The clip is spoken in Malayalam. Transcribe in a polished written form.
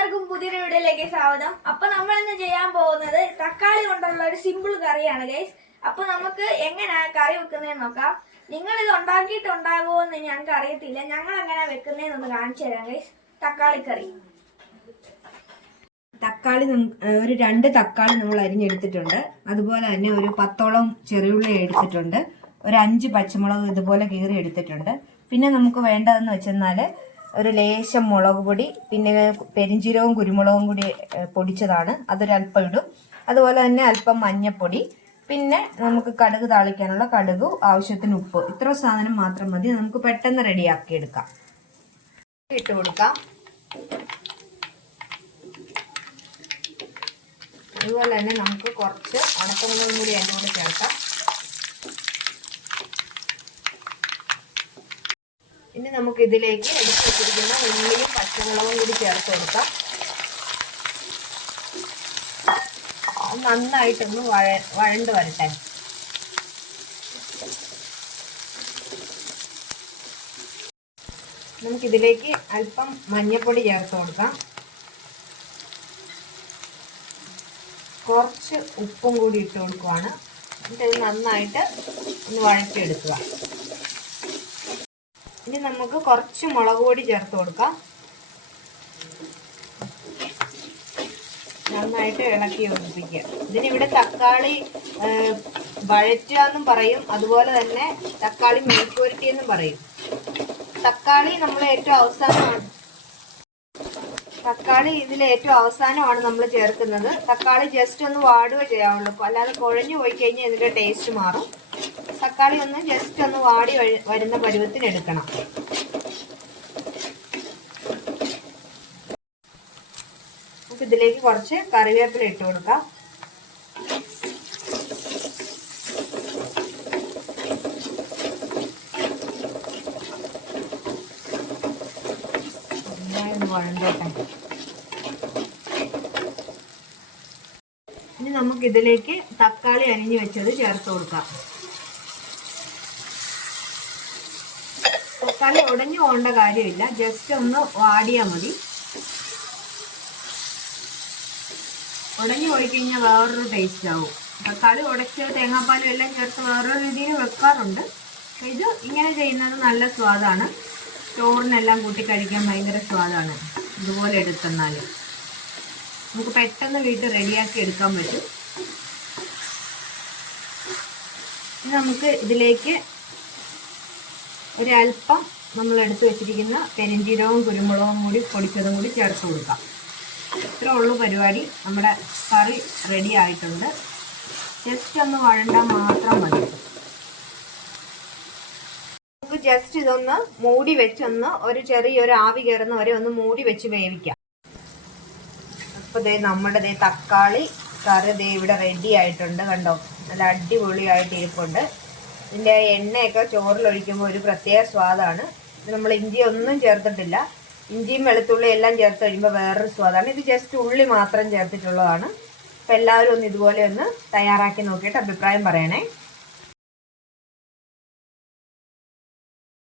എല്ലാവർക്കും പുതിയൊരു വീഡിയോയിലേക്ക് സ്വാഗതം. അപ്പൊ നമ്മൾ ഇന്ന് ചെയ്യാൻ പോകുന്നത് തക്കാളി കൊണ്ടുള്ള ഒരു സിമ്പിൾ കറിയാണ് ഗൈസ്. അപ്പൊ നമുക്ക് എങ്ങനെയാ കറി വെക്കുന്നതെന്ന് നോക്കാം. നിങ്ങൾ ഇത് ഉണ്ടാക്കിയിട്ടുണ്ടാകുമോ എന്ന് ഞങ്ങൾക്ക് അറിയത്തില്ല. ഞങ്ങൾ എങ്ങനെയാ വെക്കുന്നതെന്നൊന്ന് കാണിച്ചു തരാം ഗൈസ്. തക്കാളി കറി. തക്കാളി ഒരു 2 തക്കാളി നമ്മൾ അരിഞ്ഞെടുത്തിട്ടുണ്ട്. അതുപോലെ തന്നെ ഒരു 10ഓളം ചെറിയുള്ളി എടുത്തിട്ടുണ്ട്. ഒരു 5 പച്ചമുളക് ഇതുപോലെ കീറി എടുത്തിട്ടുണ്ട്. പിന്നെ നമുക്ക് വേണ്ടതെന്ന് വെച്ചെന്നാൽ ഒരു ലേശം മുളക് പൊടി, പിന്നെ പെരിഞ്ചീരകവും കുരുമുളകും കൂടി പൊടിച്ചതാണ്, അതൊരല്പം ഇടും. അതുപോലെ തന്നെ അല്പം മഞ്ഞപ്പൊടി, പിന്നെ നമുക്ക് കടുക് താളിക്കാനുള്ള കടുക്, ആവശ്യത്തിന് ഉപ്പ്. ഇത്ര സാധനം മാത്രം മതി. നമുക്ക് പെട്ടെന്ന് റെഡിയാക്കി എടുക്കാം. ഇട്ട് കൊടുക്കാം. അതുപോലെ തന്നെ നമുക്ക് കുറച്ച് ഉണക്കമുളകും കൂടി അതിനോട് ചേർക്കാം. ഇനി നമുക്ക് ഇതിലേക്ക് എടുത്ത് വെച്ചിരിക്കുന്ന ഉള്ളിയും പച്ചമുളകും കൂടി ചേർത്ത് കൊടുക്കാം. നന്നായിട്ടൊന്ന് വഴണ്ട് വരട്ടെ. നമുക്കിതിലേക്ക് അല്പം മഞ്ഞൾപ്പൊടി ചേർത്ത് കൊടുക്കാം. കുറച്ച് ഉപ്പും കൂടി ഇട്ട് കൊടുക്കുവാണ്. എന്നിട്ട് ഇത് നന്നായിട്ട് ഒന്ന് വഴറ്റിയെടുക്കുക. ഇനി നമുക്ക് കുറച്ച് മുളക് പൊടി ചേർത്ത് കൊടുക്കാം. നന്നായിട്ട് ഇളക്കി യോജിപ്പിക്കുക. ഇതിനിവിടെ തക്കാളി വഴറ്റുക എന്നും പറയും, അതുപോലെ തന്നെ തക്കാളി മെഴുക്കുവരട്ടി എന്നും പറയും. തക്കാളി നമ്മൾ ഏറ്റവും അവസാനമാണ് നമ്മൾ ചേർക്കുന്നത്. തക്കാളി ജസ്റ്റ് ഒന്ന് വാടുക ചെയ്യാവുള്ളൂ, അല്ലാതെ കുഴഞ്ഞു പോയി കഴിഞ്ഞാൽ ഇതിന്റെ ടേസ്റ്റ് മാറും. തക്കാളി ഒന്ന് ജസ്റ്റ് ഒന്ന് വാടി വരുന്ന പരുവത്തിൽ എടുക്കണം. നമുക്ക് ഇതിലേക്ക് കുറച്ച് കറിവേപ്പില ഇട്ട് കൊടുക്കാം. ഇനി നമുക്ക് ഇതിലേക്ക് തക്കാളി അരിഞ്ഞു വെച്ചത് ചേർത്ത് കൊടുക്കാം. തക്കാളി ഉടഞ്ഞു പോകേണ്ട കാര്യമില്ല, ജസ്റ്റ് ഒന്ന് വാടിയാൽ മതി. ഉടഞ്ഞു പോയി കഴിഞ്ഞാൽ വേറൊരു ടേസ്റ്റ് ആവും. തക്കാളി ഉടച്ച് തേങ്ങാപ്പാലും എല്ലാം ചേർത്ത് വേറൊരു രീതിയിൽ വെക്കാറുണ്ട്. ഇത് ഇങ്ങനെ ചെയ്യുന്നത് നല്ല സ്വാദാണ്. ചോറിനെല്ലാം കൂട്ടി കഴിക്കാൻ ഭയങ്കര സ്വാദാണ്. ഇതുപോലെ എടുത്തെന്നാൽ നമുക്ക് പെട്ടെന്ന് വീട്ടിൽ റെഡിയാക്കി എടുക്കാൻ പറ്റും. ഇനി നമുക്ക് ഇതിലേക്ക് ഒരല്പം നമ്മൾ എടുത്തു വെച്ചിരിക്കുന്ന പെരിഞ്ചീരകവും കുരുമുളകും കൂടി പൊടിച്ചതും കൂടി ചേർത്ത് കൊടുക്കാം. ഇത്ര ഉള്ളു പരിപാടി. നമ്മുടെ കറി റെഡി ആയിട്ടുണ്ട്. ജസ്റ്റ് ഒന്ന് വഴണ്ടാൽ മാത്രം മതി. നമുക്ക് ജസ്റ്റ് ഇതൊന്ന് മൂടി വെച്ചൊന്ന് ഒരു ചെറിയൊരു ആവി കയറുന്ന വരെ ഒന്ന് മൂടി വെച്ച് വേവിക്കാം. അപ്പോൾ നമ്മുടെ തക്കാളി കറി ഇവിടെ റെഡി ആയിട്ടുണ്ട്. കണ്ടോ, നല്ല അടിപൊളിയായിട്ട് ഇരിപ്പുണ്ട്. ഇതിൻ്റെ എണ്ണയൊക്കെ ചോറിലൊഴിക്കുമ്പോൾ ഒരു പ്രത്യേക സ്വാദാണ്. ഇത് നമ്മൾ ഇഞ്ചി ഒന്നും ചേർത്തിട്ടില്ല. ഇഞ്ചിയും വെളുത്തുള്ളിയും എല്ലാം ചേർത്ത് കഴിയുമ്പോൾ വേറൊരു സ്വാദാണ്. ഇത് ജസ്റ്റ് ഉള്ളി മാത്രം ചേർത്തിട്ടുള്ളതാണ്. അപ്പോൾ എല്ലാവരും ഒന്ന് ഇതുപോലെ ഒന്ന് തയ്യാറാക്കി നോക്കിയിട്ട് അഭിപ്രായം പറയണേ.